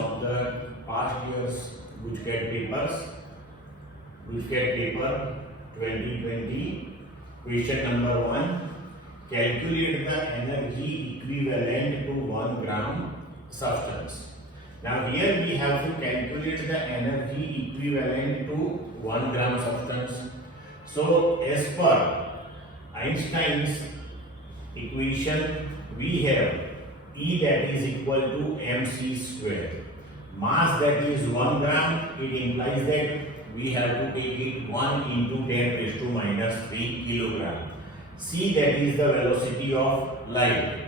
of the past year's GUJCET papers. GUJCET paper 2020. Question number 1. Calculate the energy equivalent to 1 gram substance. Now here we have to calculate the energy equivalent to 1 gram substance. So as per Einstein's equation, we have E that is equal to mc square. Mass that is 1 gram, it implies that we have to take it 1 into 10 raised to minus 3 kilogram. C that is the velocity of light.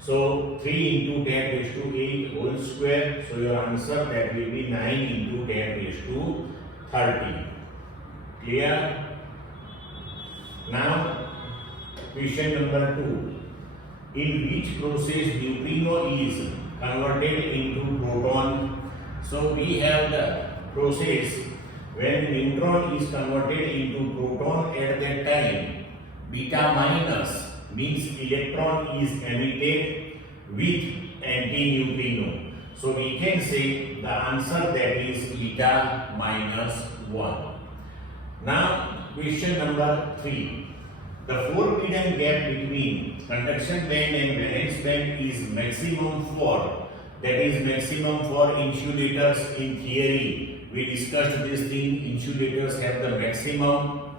So 3 into 10 raised to 8 whole square. So your answer that will be 9 into 10 raised to 30. Clear? Now question number 2. In which process neutrino is converted into proton? So we have the process when neutron is converted into proton. At that time, beta minus means electron is emitted with anti-neutrino. So we can say the answer that is beta minus 1. Now question number 3. The forbidden gap between conduction band and valence band is maximum for, that is maximum for insulators. In theory we discussed this thing. Insulators have the maximum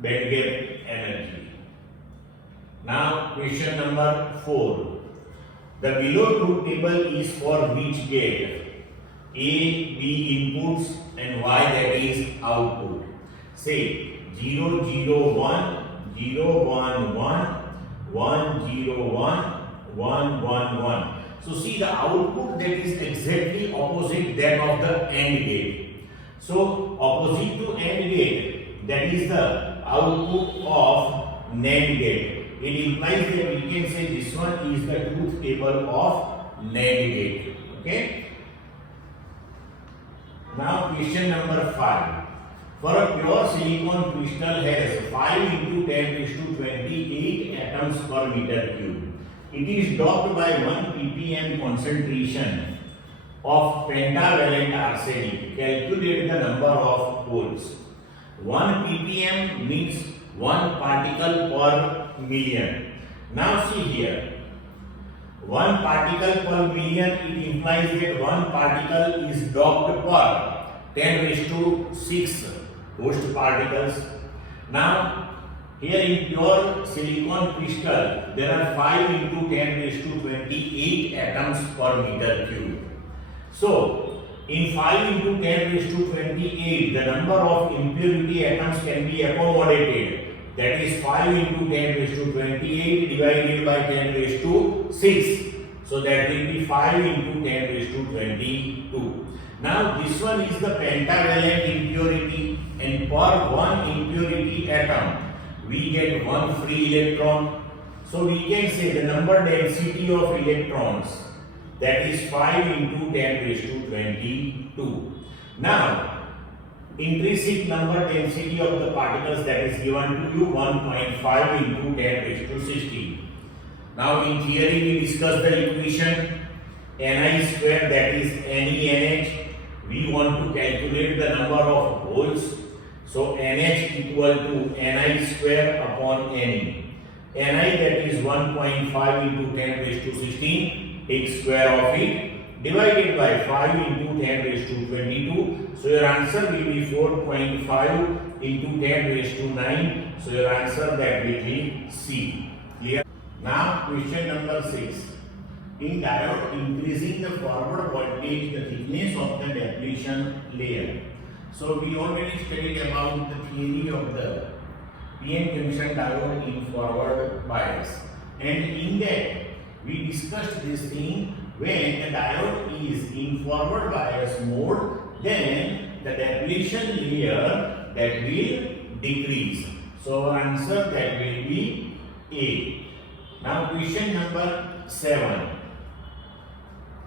band gap energy. Now question number 4. The below truth table is for which gate? A, B inputs and Y that is output. Say 0, 0, 1, 0, 1, 1, 1, 0, 1, 1, 1, 1. So see the output that is exactly opposite that of the AND gate. So opposite to AND gate, that is the output of NAND gate. It implies that we can say this one is the truth table of NAND gate. Okay. Now question number 5. For a pure silicon crystal has 5 into 10 raised to 28 atoms per meter cube. It is doped by 1 ppm concentration of pentavalent arsenic. Calculate the number of holes. 1 ppm means 1 particle per million. Now see here, 1 particle per million, it implies that 1 particle is doped per 10 raised to 6 host particles. Now here in pure silicon crystal there are 5 into 10 raised to 28 atoms per meter cube. So in 5 into 10 raised to 28, the number of impurity atoms can be accommodated. That is 5 into 10 raised to 28 divided by 10 raised to 6. So that will be 5 into 10 raised to 22. Now this one is the pentavalent impurity, and per one impurity atom we get one free electron. So we can say the number density of electrons, that is 5 into 10 raised to 22. Now intrinsic number density of the particles that is given to you 1.5 into 10 raised to 16. Now in theory we discussed the equation Ni square, that is NeNH. We want to calculate the number of holes. So NH equal to Ni square upon Ne. Ni that is 1.5 into 10 raised to 16. Take square of it, divided by 5 into 10 raised to 22. So your answer will be 4.5 into 10 raised to 9. So your answer that will be C. Clear? Now question number 6. In diode, increasing the forward voltage, the thickness of the depletion layer. So we already studied about the theory of the PN junction diode in forward bias, and in that we discussed this thing. When the diode is in forward bias mode, then the depletion layer that will decrease. So answer that will be A. Now question number 7.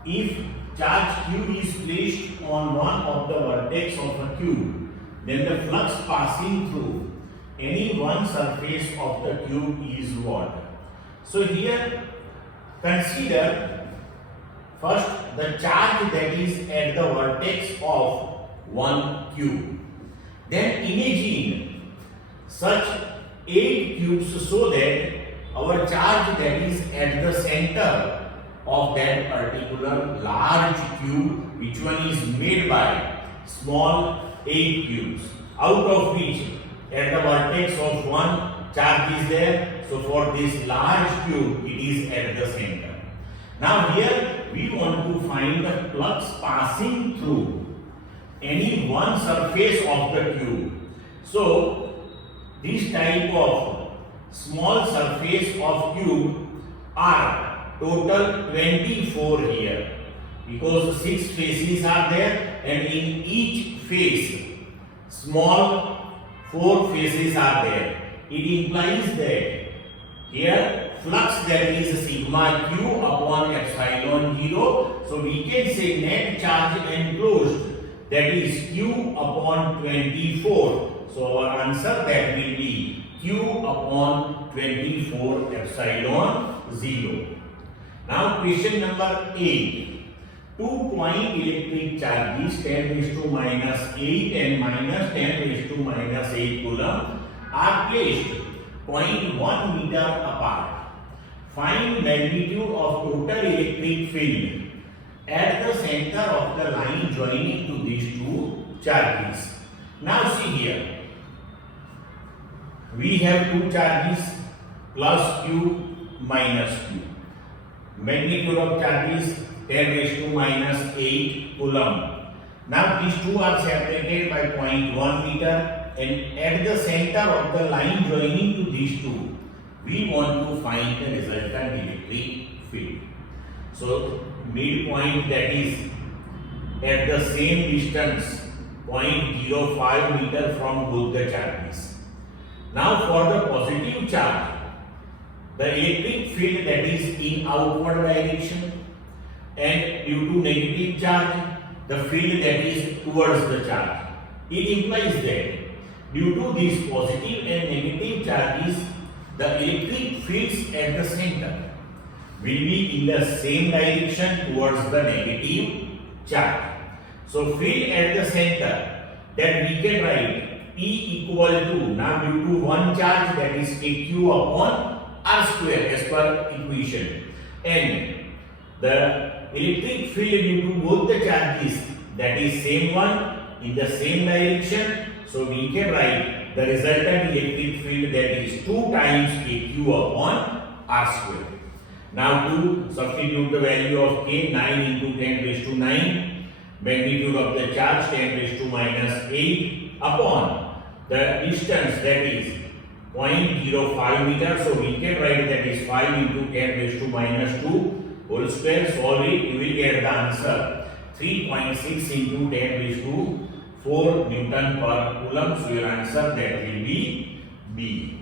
If charge Q is placed on one of the vertex of a cube, then the flux passing through any one surface of the cube is what? So here consider First, the charge that is at the vertex of one cube. Then imagine such 8 cubes so that our charge that is at the center of that particular large cube, which one is made by small 8 cubes, out of which at the vertex of one charge is there. So for this large cube, it is at the center. Now here we want to find the flux passing through any one surface of the cube. So this type of small surface of cube are total 24 here, because 6 faces are there and in each face small 4 faces are there. It implies that here flux that is sigma q upon epsilon 0. So we can say net charge enclosed, that is q upon 24. So our answer that will be q upon 24 epsilon 0. Now question number 8. 2-point electric charges 10 raised to minus 8 and minus 10 raised to minus 8 coulomb are placed 0.1 meter apart. Find magnitude of total electric field at the center of the line joining to these two charges. Now see here, we have two charges, plus q minus q. Magnitude of charges 10 raised to minus 8 coulomb. Now these two are separated by 0.1 meter. And at the center of the line joining to these two, we want to find the resultant electric field. So midpoint that is at the same distance 0.05 meter from both the charges. Now for the positive charge, the electric field that is in outward direction, and due to negative charge, the field that is towards the charge. It implies that due to these positive and negative charges, the electric fields at the center will be in the same direction towards the negative charge. So field at the center, that we can write E equal to, now due to one charge, that is AQ upon R square as per equation, and the electric field due to both the charges, that is same one in the same direction. So we can write the resultant electric field, that is 2 times AQ upon R square. Now to substitute the value of K, 9 into 10 raised to 9, magnitude of the charge 10 raised to minus 8 upon the distance, that is 0.05 meter. So we can write that is 5 into 10 raised to minus 2 whole square. Solve it, you will get the answer 3.6 into 10 raised to 4 Newton per coulomb. So your answer that will be B.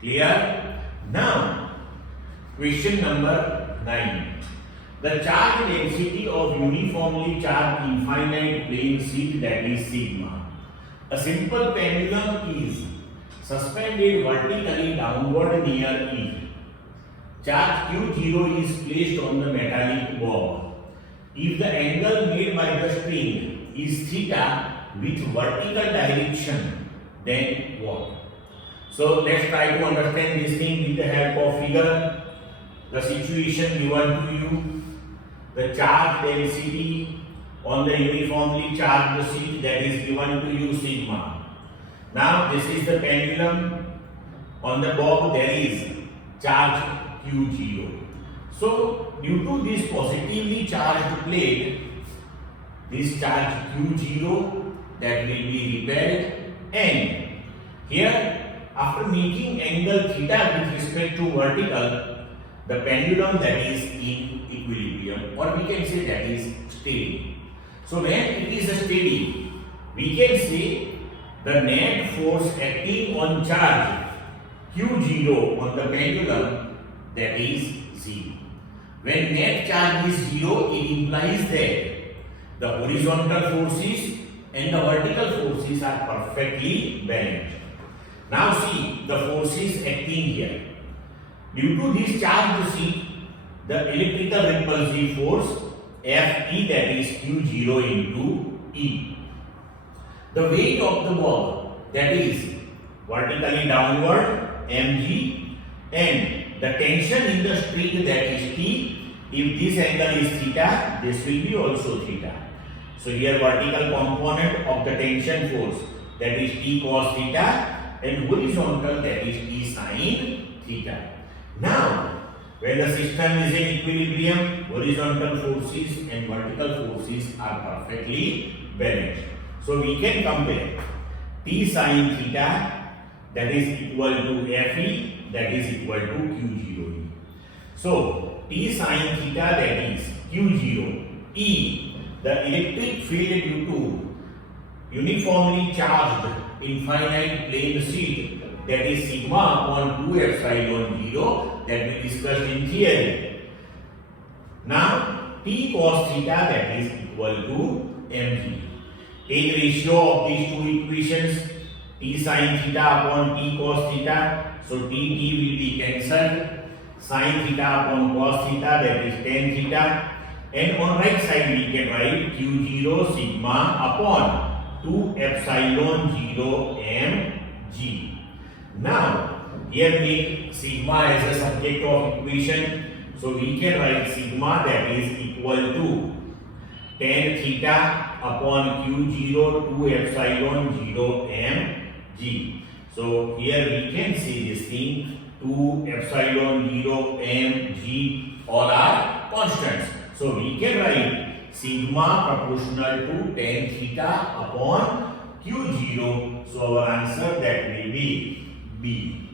Clear? Now, question number 9. The charge density of uniformly charged infinite plane sheet, that is sigma. A simple pendulum is suspended vertically downward near E. Charge Q0 is placed on the metallic bob. If the angle made by the spring is theta with vertical direction, then what? So let's try to understand this thing with the help of figure. The situation given to you, the charge density on the uniformly charged sheet, that is given to you sigma. Now this is the pendulum. On the bob there is charge Q0. So due to this positively charged plate, this charge Q0 that will be repelled, and here after making angle theta with respect to vertical, the pendulum that is in equilibrium, or we can say that is steady. So when it is steady, we can say the net force acting on charge Q0 on the pendulum, that is 0. When net charge is 0, it implies that the horizontal forces and the vertical forces are perfectly balanced. Now see the forces acting here. Due to this charged sheet, the electrical repulsive force Fe, that is Q0 into E. The weight of the ball, that is vertically downward, mg, and the tension in the string, that is T. If this angle is theta, this will be also theta. So here vertical component of the tension force, that is T cos theta, and horizontal, that is T sin theta. Now, when the system is in equilibrium, horizontal forces and vertical forces are perfectly balanced. So we can compare T sin theta, that is equal to Fe, that is equal to Q0E. So T sin theta, that is Q0 E, the electric field due to uniformly charged infinite plane sheet, that is sigma upon 2 epsilon 0, that we discussed in theory. Now T cos theta, that is equal to mg. Take ratio of these two equations, T sin theta upon T cos theta. So T will be cancelled. Sin theta upon cos theta, that is tan theta. And on right side we can write Q0 sigma upon 2 epsilon 0 mg. Now here make sigma as a subject of equation. So we can write sigma, that is equal to tan theta upon Q0 2 epsilon 0 mg. So here we can see this thing, 2 epsilon 0 mg, all are constants. So we can write sigma proportional to tan theta upon Q0. So our answer, that will be B.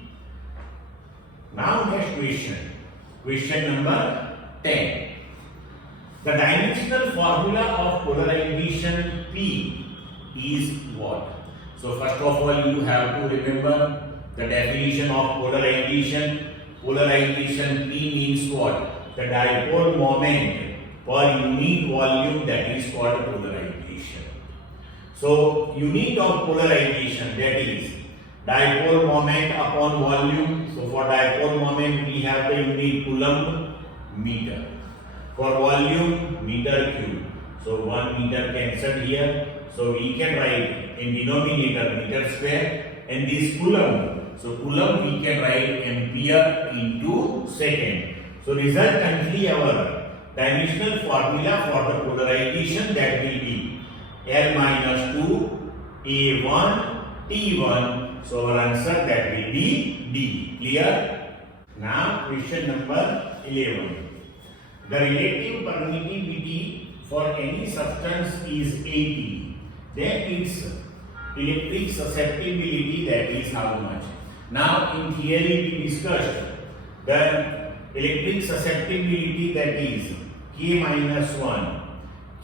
Now next question. Question number 10. The dimensional formula of polarization P is what? So first of all, you have to remember the definition of polarization. Polarization P means what? The dipole moment per unit volume, that is called polarization. So unit of polarization, that is dipole moment upon volume. So for dipole moment we have the unit coulomb meter. For volume, meter cube. So 1 meter cancelled here. So we can write in denominator meter square, and this coulomb. So coulomb we can write ampere into second. So resultantly our dimensional formula for the polarization, that will be L minus 2 A1 T1. So our answer, that will be D. Clear? Now question number 11. The relative permittivity for any substance is 80. Then its electric susceptibility, that is how much? Now in theory we discussed the electric susceptibility, that is K minus 1.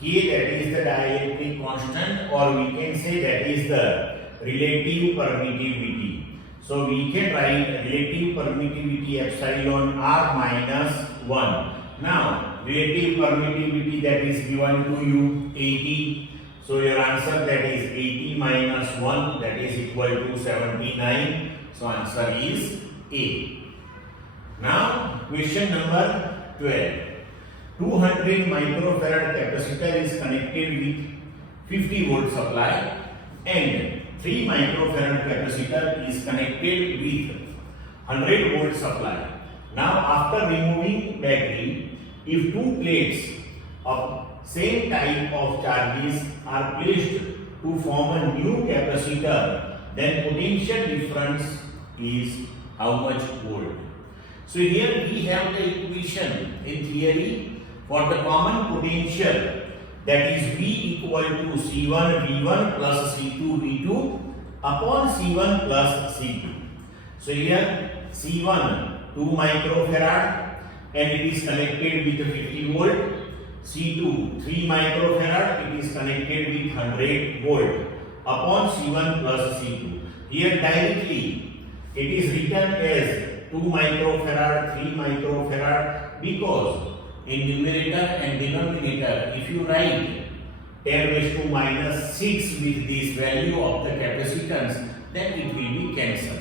K, that is the dielectric constant, or we can say that is the relative permittivity. So we can write relative permittivity epsilon R minus 1. Now relative permittivity, that is given to you 80. So your answer, that is 80 minus 1, that is equal to 79. So answer is A. Now question number 12. 200 microfarad capacitor is connected with 50 volt supply, and 3 microfarad capacitor is connected with 100 volt supply. Now after removing battery, if two plates of same type of charges are placed to form a new capacitor, then potential difference is how much volt? So here we have the equation in theory for the common potential, that is V equal to C1 V1 plus C2 V2 upon C1 plus C2. So here C1 2 microfarad and it is connected with 50 volt. C2 3 microfarad, it is connected with 100 volt upon C1 plus C2. Here directly it is written as 2 microfarad 3 microfarad, because in numerator and denominator if you write 10 raised to minus 6 with this value of the capacitance, then it will be cancelled.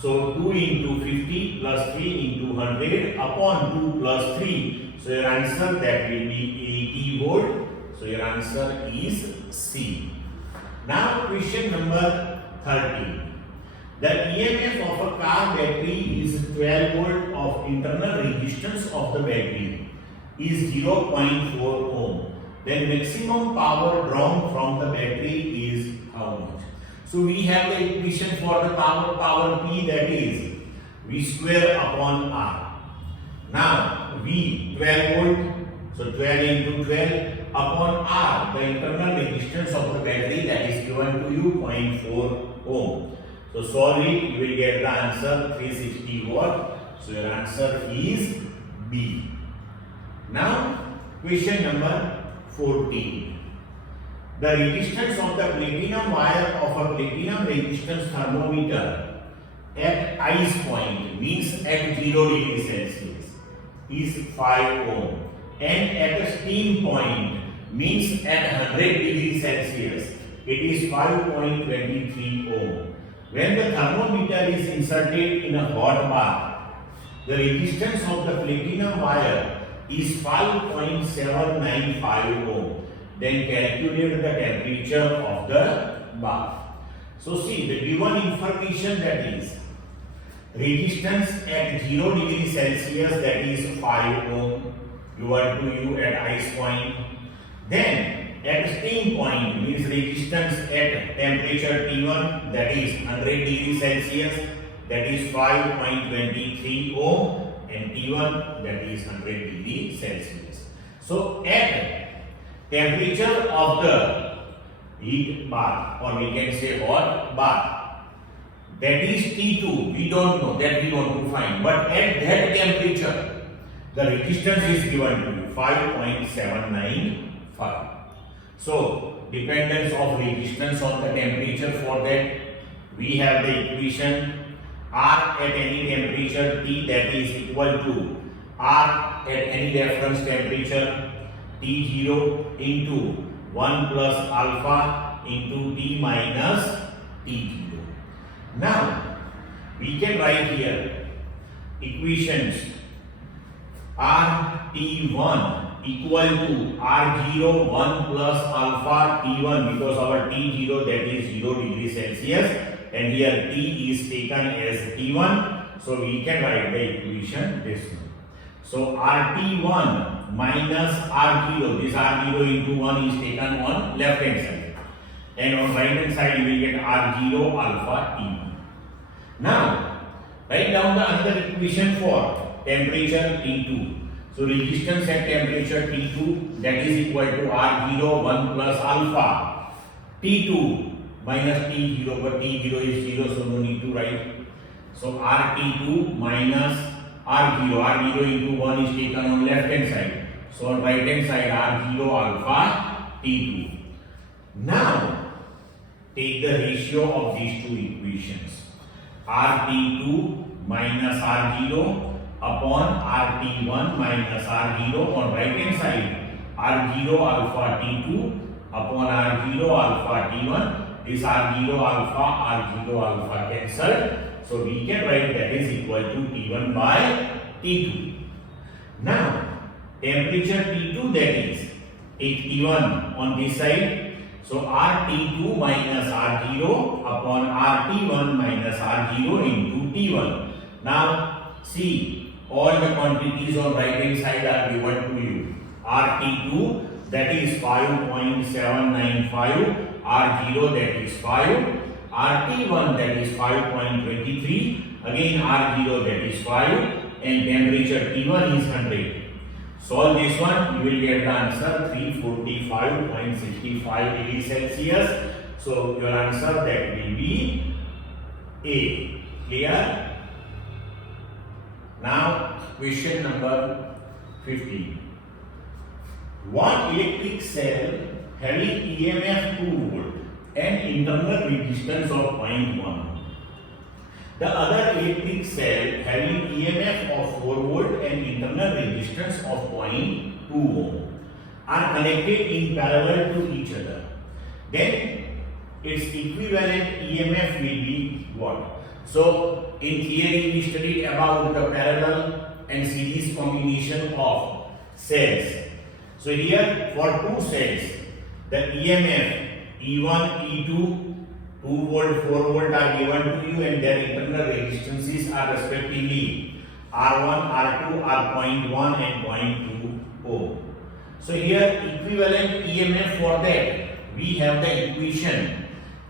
So 2 into 50 plus 3 into 100 upon 2 plus 3 So your answer that will be 80 volt. So your answer is C. Now question number 30. The EMF of a car battery is 12 volt of internal resistance of the battery is 0.4 ohm. Then maximum power drawn from the battery is how much? So we have the equation for the power P, that is V square upon R. Now V 12 volt, so 12 into 12 upon R, the internal resistance of the battery, that is given to you 0.4 ohm. So solve it, you will get the answer 360 watt. So your answer is B. Now question number 14. The resistance of the platinum wire of a platinum resistance thermometer at ice point, means at 0 degree Celsius, is 5 ohm, and at a steam point, means at 100 degree Celsius, it is 5.23 ohm. When the thermometer is inserted in a hot bath, the resistance of the platinum wire is 5.795 ohm. Then calculate the temperature of the bath. So see, the given information, that is resistance at 0 degree Celsius, that is 5 ohm, given to you at ice point. Then at steam point, means resistance at temperature T1, that is 100 degree Celsius, that is 5.23 ohm, and T1, that is 100 degree Celsius. So at temperature of the heat bath, or we can say hot bath, that is T2, we don't know, that we want to find, but at that temperature the resistance is given to you 5.795. So dependence of resistance on the temperature, for that we have the equation R at any temperature T, that is equal to R at any reference temperature T0 into 1 plus alpha into T minus T0. Now we can write here equations RT1 equal to R0 1 plus alpha T1, because our T0, that is 0 degree Celsius, and here T is taken as T1, so we can write the equation this way. So RT1 minus R0, this R0 into 1 is taken on left hand side, and on right hand side you will get R0 alpha T1. Now write down the another equation for temperature T2. So resistance at temperature T2, that is equal to R0 1 plus alpha T2 minus T0, but T0 is 0, so no need to write. So RT2 minus R0, R0 into 1 is taken on left hand side, so on right hand side R0 alpha T2. Now take the ratio of these two equations, RT2 minus R0 upon RT1 minus R0 on right hand side, R0 alpha T2 upon R0 alpha T1. This R0 alpha cancelled, so we can write that is equal to T1 by T2. Now temperature T2, that is take T1 on this side, so RT2 minus R0 upon RT1 minus R0 into T1. Now see, all the quantities on right hand side are given to you. RT2, that is 5.795, R0, that is 5, RT1, that is 5.23, again R0, that is 5, and temperature T1 is 100. Solve this one, you will get the answer 345.65 degrees Celsius. So your answer that will be A. Clear? Now question number 15. One electric cell having EMF 2 volt and internal resistance of 0.1. The other electric cell having EMF of 4 volt and internal resistance of 0.2 ohm are connected in parallel to each other. Then its equivalent EMF will be what? So in theory we studied about the parallel and series combination of cells. So here for two cells, the EMF E1, E2, 2 volt, 4 volt are given to you, and their internal resistances are respectively R1, R2 are 0.1 and 0.2 ohm. So here equivalent EMF for that, we have the equation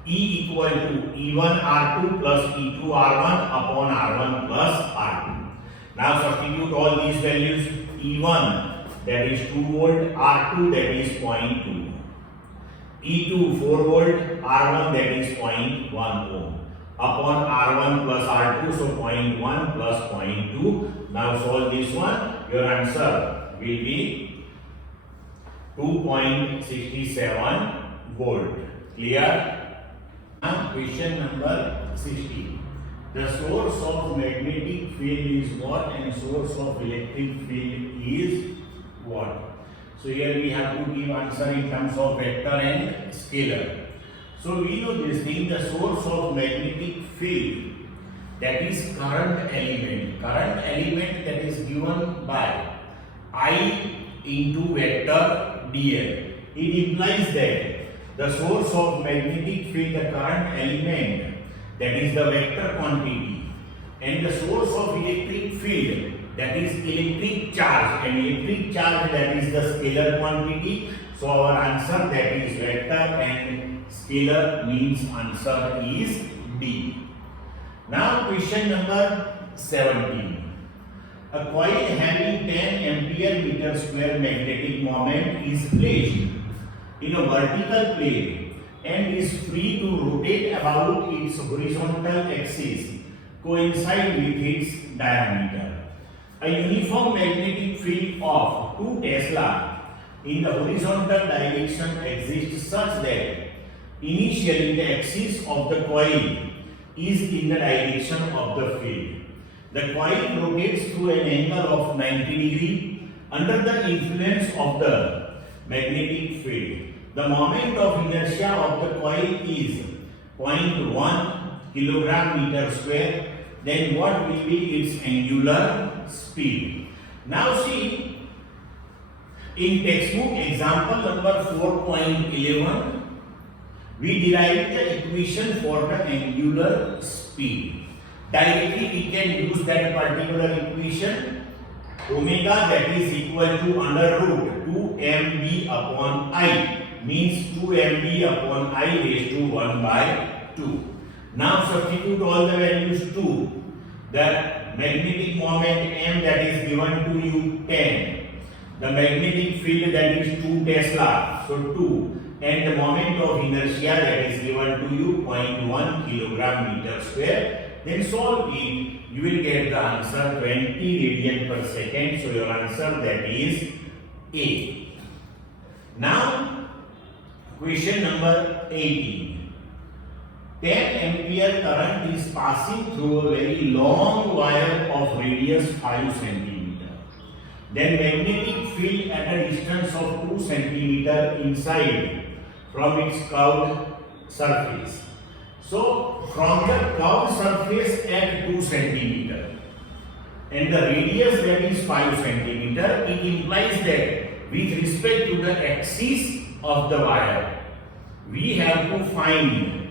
E equal to E1 R2 plus E2 R1 upon R1 plus R2. Now substitute all these values. E1 that is 2 volt, R2 that is 0.2, E2 4 volt, R1 that is 0.1 ohm upon R1 plus R2, so 0.1 plus 0.2. Now solve this one, your answer will be 2.67 volt. Clear? Now question number 16. The source of magnetic field is what and source of electric field is what? So here we have to give answer in terms of vector and scalar. So we know this thing, the source of magnetic field, that is current element. Current element that is given by I into vector dl. It implies that the source of magnetic field, the current element, that is the vector quantity, and the source of electric field, that is electric charge, and electric charge, that is the scalar quantity. So our answer, that is vector and scalar, means answer is D. Now question number 17. A coil having 10 ampere meter square magnetic moment is placed in a vertical plane and is free to rotate about its horizontal axis coincide with its diameter. A uniform magnetic field of 2 Tesla in the horizontal direction exists such that initially the axis of the coil is in the direction of the field. The coil rotates through an angle of 90 degrees under the influence of the magnetic field. The moment of inertia of the coil is 0.1 kilogram meter square. Then what will be its angular speed? Now see, in textbook example number 4.11, we derived the equation for the angular speed. Directly we can use that particular equation. Omega, that is equal to under root 2mb upon I, means 2mb upon I raised to 1 by 2. Now substitute all the values. 2. The magnetic moment M, that is given to you 10. The magnetic field, that is 2 Tesla, so 2. And the moment of inertia, that is given to you 0.1 kilogram meter square. Then solve it, you will get the answer 20 radian per second. So your answer, that is A. Now question number 18. 10 ampere current is passing through a very long wire of radius 5 cm. Then magnetic field at a distance of 2 cm inside from its curved surface. So from the curved surface at 2 cm and the radius, that is 5 cm, it implies that with respect to the axis of the wire, we have to find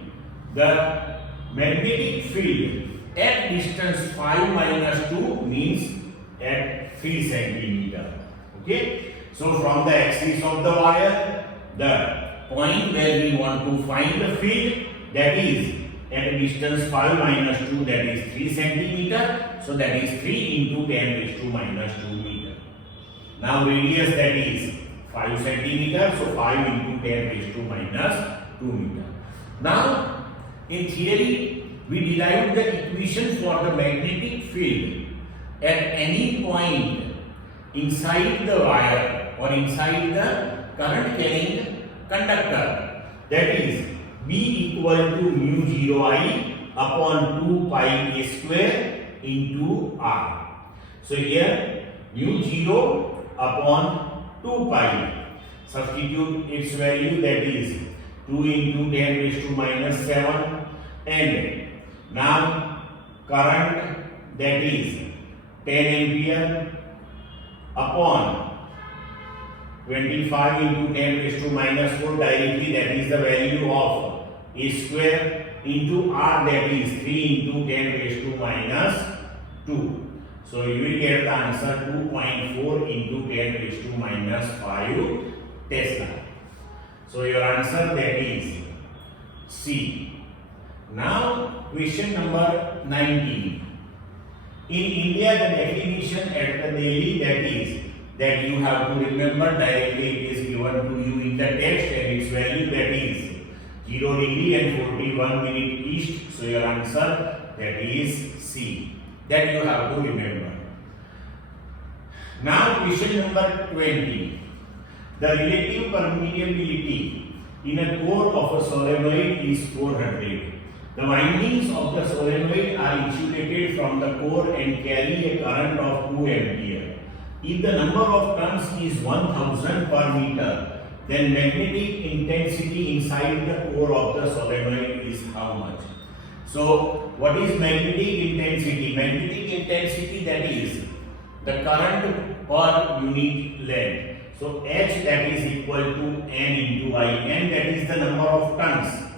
the magnetic field at distance 5 minus 2, means at 3 cm. Okay, so from the axis of the wire, the point where we want to find the field, that is at a distance 5 minus 2, that is 3 cm. So that is 3 into 10 raised to minus 2 meter. Now radius, that is 5 cm. So 5 into 10 raised to minus 2 meter. Now in theory, we derived the equation for the magnetic field at any point inside the wire or inside the current carrying conductor, that is B equal to mu 0 I upon 2 pi a square into R. So here mu 0 upon 2 pi, substitute its value, that is 2 into 10 raised to minus 7, and now current, that is 10 ampere upon 25 into 10 raised to minus 4 directly, that is the value of a square, into r, that is 3 into 10 raised to minus 2. So you will get the answer 2.4 into 10 raised to minus 5 Tesla. So your answer, that is C. Now question number 19. In India, the definition at the Delhi, that you have to remember directly, it is given to you in the text, and its value, that is 0 degree and 41 minute east. So your answer, that is C. That you have to remember. Now question number 20. The relative permeability in a core of a solenoid is 400. The windings of the solenoid are insulated from the core and carry a current of 2 ampere. If the number of turns is 1000 per meter, then magnetic intensity inside the core of the solenoid is how much? So, what is magnetic intensity? Magnetic intensity, that is the current per unit length. So, H, that is equal to N into I. N, that is the number of turns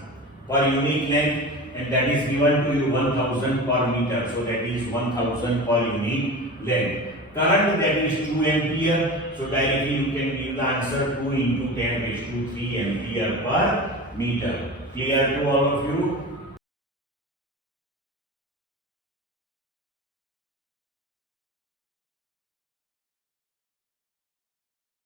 per unit length, and that is given to you 1000 per meter. So, that is 1000 per unit length. Current, that is 2 ampere. So, directly you can give the answer 2 into 10 raised to 3 ampere per meter. Clear to all of you?